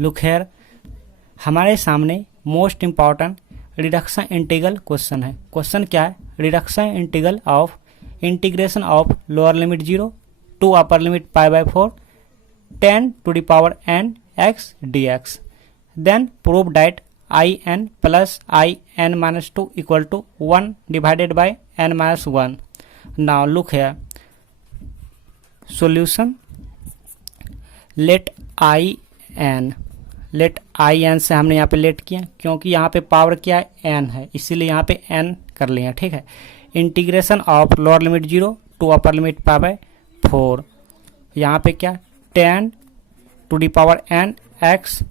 Look here, हमारे सामने most important reduction integral question है। क्वेश्चन क्या है? Reduction integral of integration of lower limit 0 to upper limit π/4 10 to the power n x dx, then prove that in plus in minus 2 equal to 1 divided by n minus 1. Now look here, solution, let in से हमने यहाँ पे late किया क्योंकि यहाँ पे power क्या है n है, इसीलिए यहाँ पे n कर लिया। ठीक है, integration of lower limit 0 to upper limit π/4, यहाँ पे क्या 10 to the power n x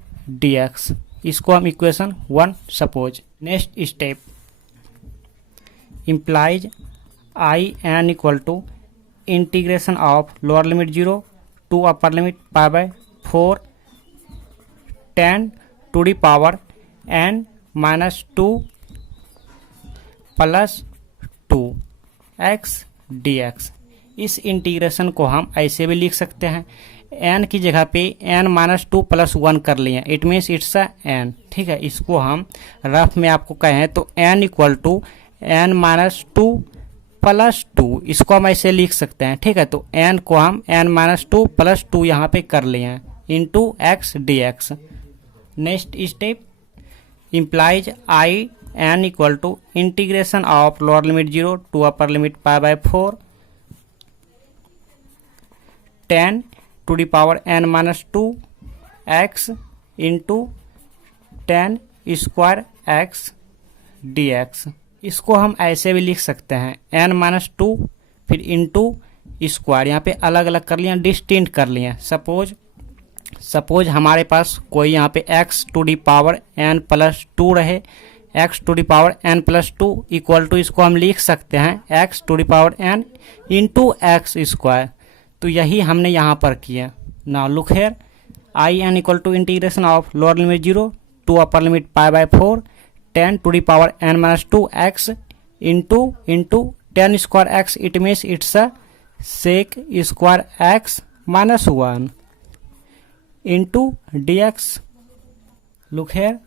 dx, इसको हम equation 1 suppose. Next step, implies in equal to integration of lower limit 0 to upper limit π/4 10 to the power n minus 2 plus 2 x dx। इस integration को हम ऐसे भी लिख सकते हैं, n की जगह पे n माइनस 2 प्लस 1 कर लिए, it means it's a n। ठीक है, इसको हम रफ में आपको कहें तो n equal to n minus 2 plus 2, इसको हम ऐसे लिख सकते हैं। ठीक है, तो n को हम n माइनस 2 प्लस 2 यहाँ पे कर लिए into x dx। Next step, implies in equal to integration of lower limit 0 to upper limit π/4 10 to the power n minus 2 x into 10 square x dx। इसको हम ऐसे भी लिख सकते हैं n माइनस 2 फिर इंटू स्क्वायर, यहाँ पे अलग अलग कर लिया, डिस्टिंक्ट कर लिया। सपोज हमारे पास कोई यहाँ पे x to the power n plus 2 रहे, x to the power n plus 2 equal to, इसको हम लिख सकते हैं x to the power n into x square. तो यही हमने यहाँ पर किया। Now look here, in equal to integration of lower limit 0 to upper limit π/4 10 to the power n minus 2 x into 10 square x, it means it's a sec square x minus 1 into dx। Look here,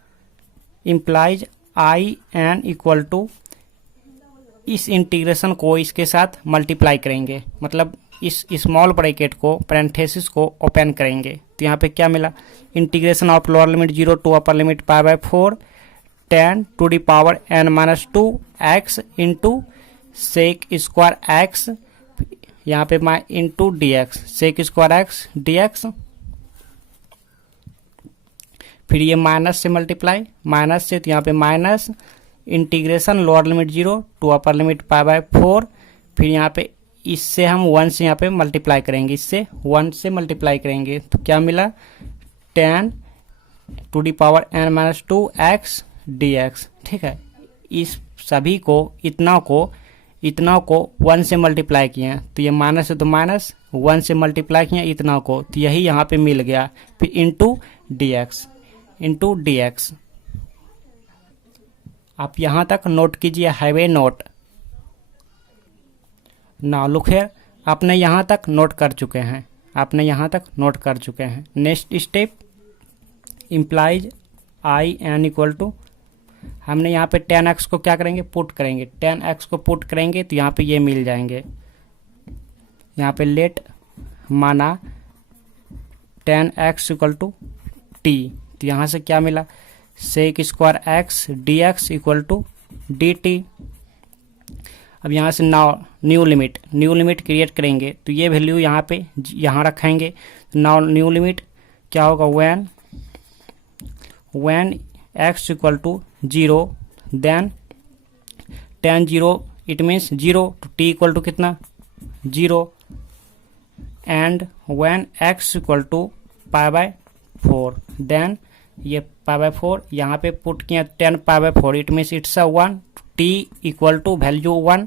implies in equal to, इस integration को इसके साथ multiply करेंगे, मतलब इस small bracket को parenthesis को open करेंगे, तो यहाँ पे क्या मिला, integration of lower limit 0 to upper limit π/4 10 to the power n minus 2 x into sec square x, यहाँ पे into dx, sec square x dx। फिर ये माइनस से मल्टीप्लाई, माइनस से, तो यहाँ पे minus integration lower limit 0 to upper limit π/4, फिर यहाँ पे इससे हम 1 से यहाँ पे मल्टीप्लाई करेंगे, इससे 1 से मल्टीप्लाई करेंगे, तो क्या मिला 10 to the power n minus 2 x dx। ठीक है, इस सभी को इतना को 1 से मल्टीप्लाई किए, तो ये माइनस है तो माइनस, 1 से मल्टीप्लाई किए इतना को, तो यही यहाँ पे मिल गया। फिर इंटू dx। आप यहाँ तक नोट कीजिए, have a note. Now look here, आपने यहाँ तक नोट कर चुके हैं, next step, implies in equal to, हमने यहाँ पे 10x को क्या करेंगे, पुट करेंगे, 10x को पुट करेंगे तो यहाँ पे ये मिल जाएंगे। यहाँ पे लेट माना 10x इक्वल टू t, तो यहाँ से क्या मिला, sec square x dx equal to dt। अब यहाँ से नाउ न्यू लिमिट क्रिएट करेंगे, तो ये वैल्यू यहाँ पे यहाँ रखेंगे। नाउ न्यू लिमिट क्या होगा, when x equal to 0 then 10 0, it means 0 to t equal to कितना 0, and when x equal to π/4 then ये π/4 यहाँ पे पुट किया 10 π/4, it means it's a 1, t equal to value 1,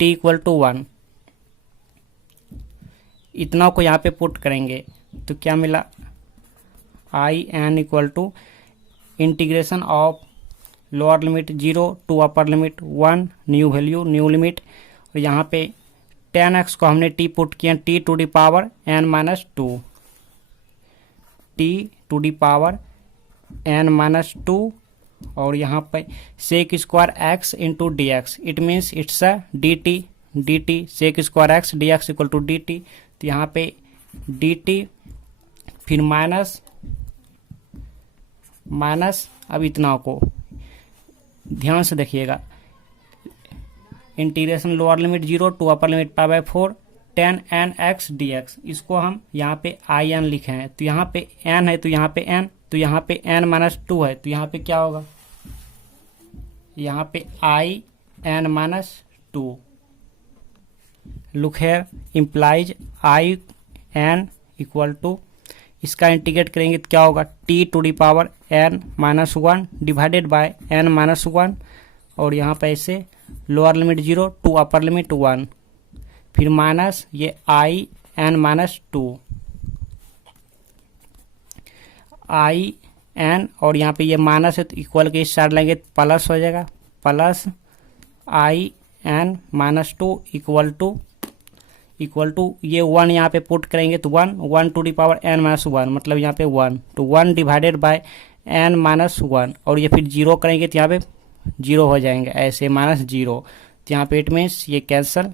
t equal to 1, इतना को यहाँ पे पुट करेंगे तो क्या मिला, in equal to integration of lower limit 0 to upper limit 1, new value new limit, और यहाँ पे 10x को हमने t पुट किया, t to the power n minus 2, t to the power n minus 2 और यहाँ पे sec square x into d x, it means it's a d t sec square x d x equal to d t. तो यहाँ पे D T फिर minus अब इतना को ध्यान से देखिएगा, integration lower limit 0 to upper limit pi by 4 10 n x dx, इसको हम यहाँ पे आई एन लिखे हैं। तो यहाँ पे n है तो यहाँ पे n, तो यहाँ पे n माइनस 2 है तो यहाँ पे क्या होगा, यहाँ पे I n minus 2। Look here implies I n equal to, इसका इंटीग्रेट करेंगे तो क्या होगा, t to the power n minus 1 divided by n minus 1 और यहाँ पे ऐसे lower limit 0 to upper limit 1 फिर माइनस ये I n minus 2 I n और यहाँ पे ये माइनस है तो इक्वल के इस साइड लेंगे तो प्लस हो जाएगा, plus I n minus 2 equal to ये 1 यहाँ पे पुट करेंगे तो 1 to the power n minus 1 मतलब यहाँ पे 1 तो 1 डिवाइडेड बाय n माइनस 1 और ये फिर 0 करेंगे तो यहाँ पे 0 हो जाएंगे ऐसे माइनस 0, तो यहाँ पे इट मीन्स ये कैंसल।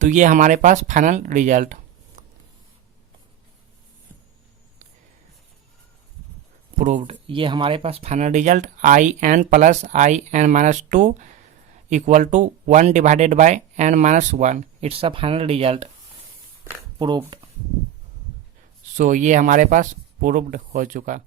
तो ये हमारे पास फाइनल रिजल्ट प्रूव्ड, ये हमारे पास final result I n plus I n minus 2 equal to 1 divided by n minus 1, it's a final result proved. So ये हमारे पास प्रूव्ड हो चुका।